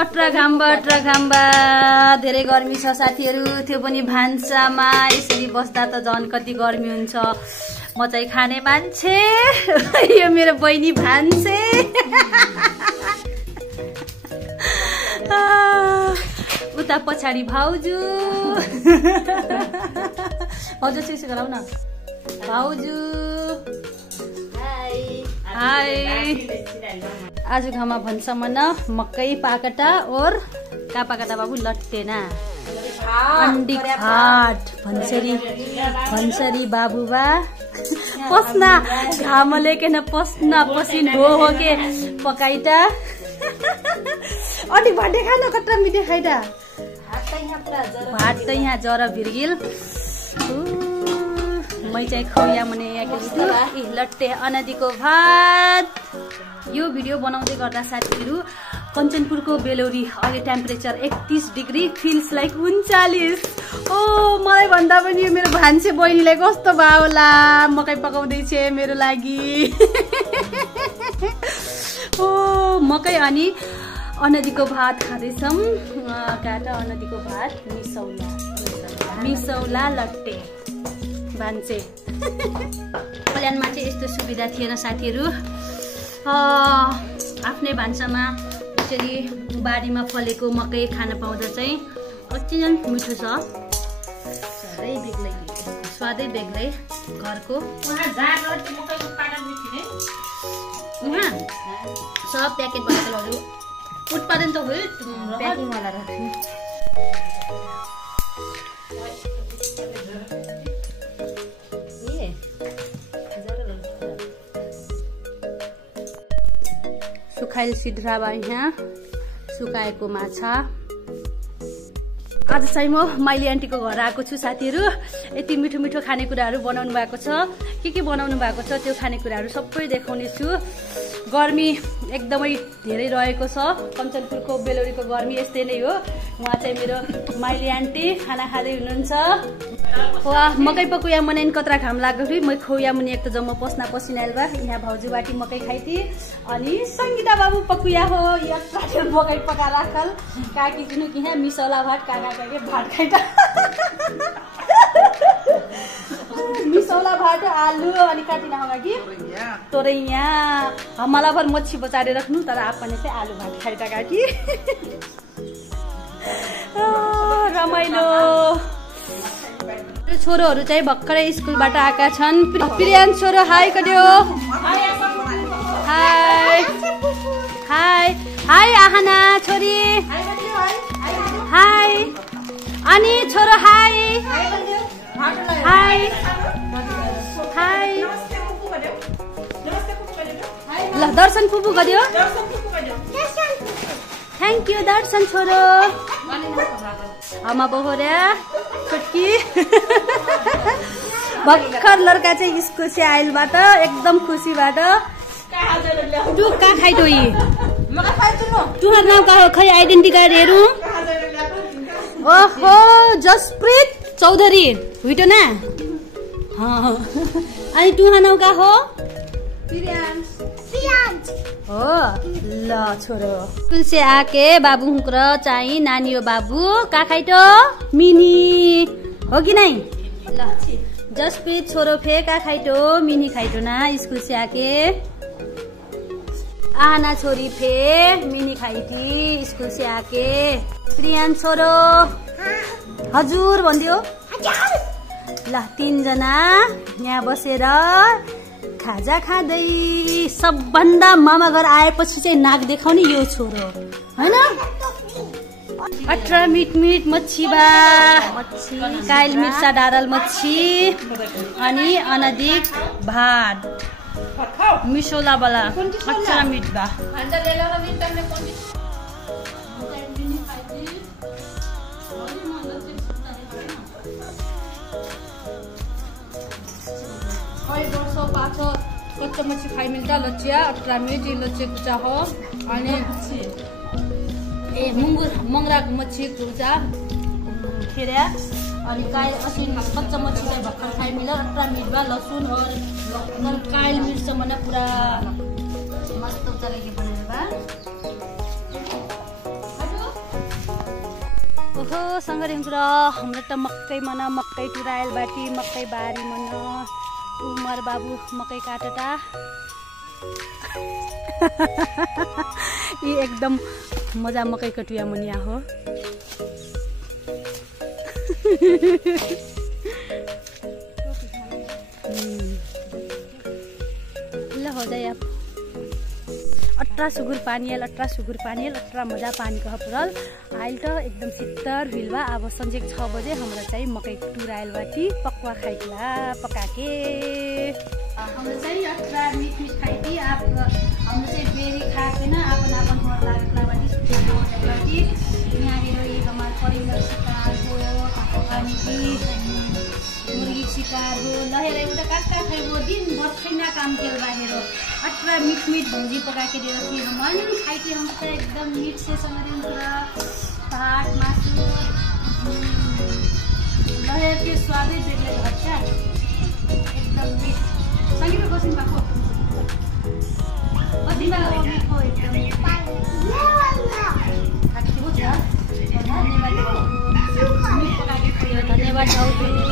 अट्रा घाम्बा धेरै गर्मी छ साथीहरु। त्यो पनि भान्सामा यसरी बस्दा त झन् कति गर्मी हुन्छ। म चाहिँ खाने मान्छे, यो मेरो बहिनी भान्से। उता पछाडी भाउजू। भाउजू चाहिँ गराउ न। भाउजू हाय। आज घामा भन्सम्म न मकै पाकटा और का पाकटा बाबू लट्टेना अंडी खाट भंसरी बाबूबा पस्ना घाम लेके न पस्ना पसिन हो के पकाइटा अनि भाटे खाना कट्टा मिठे खाइटा भात त यहाँ जरा भिरगिल मै चाहिँ खुया मने यहाँ लट्टे अनदीको भात। यो भिडियो बनाउँदै गर्दा साथीहरु कञ्चनपुरको बेलौरी अहिले टेम्परेचर 31 डिग्री फिल्स लाइक 39। ओ मलाई भन्दा पनि यो मेरो भान्से बहिनीलाई कस्तो भयो होला। मकै पकाउँदै छे मेरो लागि। ओ मकै अनि अनदीको भात खाँदैछौं। काटा अनदीको भात मिसौला लट्टे भान्से। कल्याणमा चाहिँ यस्तो सुविधा थिएन साथीहरु। आफ्नै भान्सामा यसरी बारीमा फलेको मकै खान पाउँदा चाहिँ अति नै मिठो छ। स्वादै बेग्लै घरको। सब प्याकेट बनाएको उत्पादन त हो प्याकिङ वाला राख्नु। सुखाइल सिद्राबा यहाँ सुकाएको माछा। आज चाहिँ म माइली आन्टीको घर आएको छु साथीहरु। यति मिठो मिठो खानेकुराहरु बनाउनु भएको छ। के बनाउनु भएको छ त्यो खानेकुराहरु सबै देखाउने छु। गर्मी एकदमै धेरै रहेको छ। कञ्चनपुरको बेलौरीको गर्मी यस्तै नै हो। उहाँ चाहिँ मेरो माइली आन्टी खाना खाँदै हुनुहुन्छ। वाह मकै पकुया मनाइन कतरा घाम लाग्यो रे। मै खोया मुनि एक त जम्मा पस्ना पसिनाइल बा। यहाँ भाउजू बाटी मकै खाइती अनि संगीता बाबू पकुया हो या काटे मकै पका राखल काकी किनु कि यहाँ मिसौला भात काका काके भात खाइता। मिसौला भात आलु अनि काटिना होगा कि तोरे यहाँ हमला भर मच्छी बचारे राख्नु तर आपने चाहिँ आलु भात खाइता काकी। रमाइलो। छोरोहरु चाहिँ भर्खरै स्कुलबाट आएका छन्। प्रियान छोरो हाई कड्यो। हाई हाई हाई आहना छोरी हाई अनि छोरो हाई हाई हाई ल दर्शन फुपू गदियो। थ्याङ्क यू दर्शन छोरो। आमा बहुरा फटकी भर्खर लड्का चाहिँ स्कुल आइलबाट एकदम खुसीबाट तु का खाइतो यी तुहर नाम का हो खै आइडेन्टिटी कार्ड हेरौँ। ओहो जसप्रीत चौधरी हुइटो ना। अनि तुहर नाम का हो हो ल छोरो स्कुल से आके बाबू हुक्र चाहिँ नानी हो बाबू का खाइटो मिनी हो कि नै। ल जसप्रीत छोरो फे का खाइटो मिनी खाइटो ना स्कुल से आके। आना छोरी फे मिनी खाइटी स्कुल से आके। प्रियान छोरो हजुर भन्दियो। ल 3 जना यहाँ बसेर खाजा खाँदै सबभन्दा मामा घर आएपछि चाहिँ नाक देखाउने यो छोरो हैन। अट्रा मिट मच्छी बा काइल मिर्चा डारल मच्छी अनि अनदिक भात मिसौला वाला अट्रा मिट बा। कच्चा मच्छी खाइ मिल्छ लचिया अट्रा मिट लचिया कुचा हो अनि ए मंगराको मच्छी कुचा खेरा अनि काइल असिन कच्चा मच्छी चाहिँ भर्खर खाइ मिल्छ। अट्रा मिट बा लसुन और काइल मिर्च मने पूरा मस्त तरह के बने बा। ओहो सँगै हुन्छ हाम्रो त मकै मन मकै टुरायल बाटी मकै बारी मन उमर बाबु मकै काटटा यी एकदम मजा मकै कटुया मुनिया हो ल हो जाए अब 18 सुगुर पानीयल 18 सुगुर पानीयल 18 मजा पानी कह पुरल आइल त एकदम शीतल हिलवा अब संजे 6 बजे हमरा चाहिँ मकै टुरायल बाटी पकवा खाइला पकाके हाम्रो चाहिँ 18 मिठ खाइदी आप हाम्रो चाहिँ बेरी खाकेन आपन आपन घर लागला बाटी बाटी यहाँ हेरो ये हमार परिवार सिकारको अनि की मुर्गी सिकार हो लहेर एउटा काका खाइबो दिन भर खैना काम केल बाहेरो 18 मिठ भौजी पका के दे रखी हम खाइती हम तो एकदम मीठ से समझ भात मासु लहेर के स्वादै बेग्लै अच्छा एकदम मीठ संगीत बसिन बाको कति बेला हो मिठो एकदम धन्यवाद धन्यवाद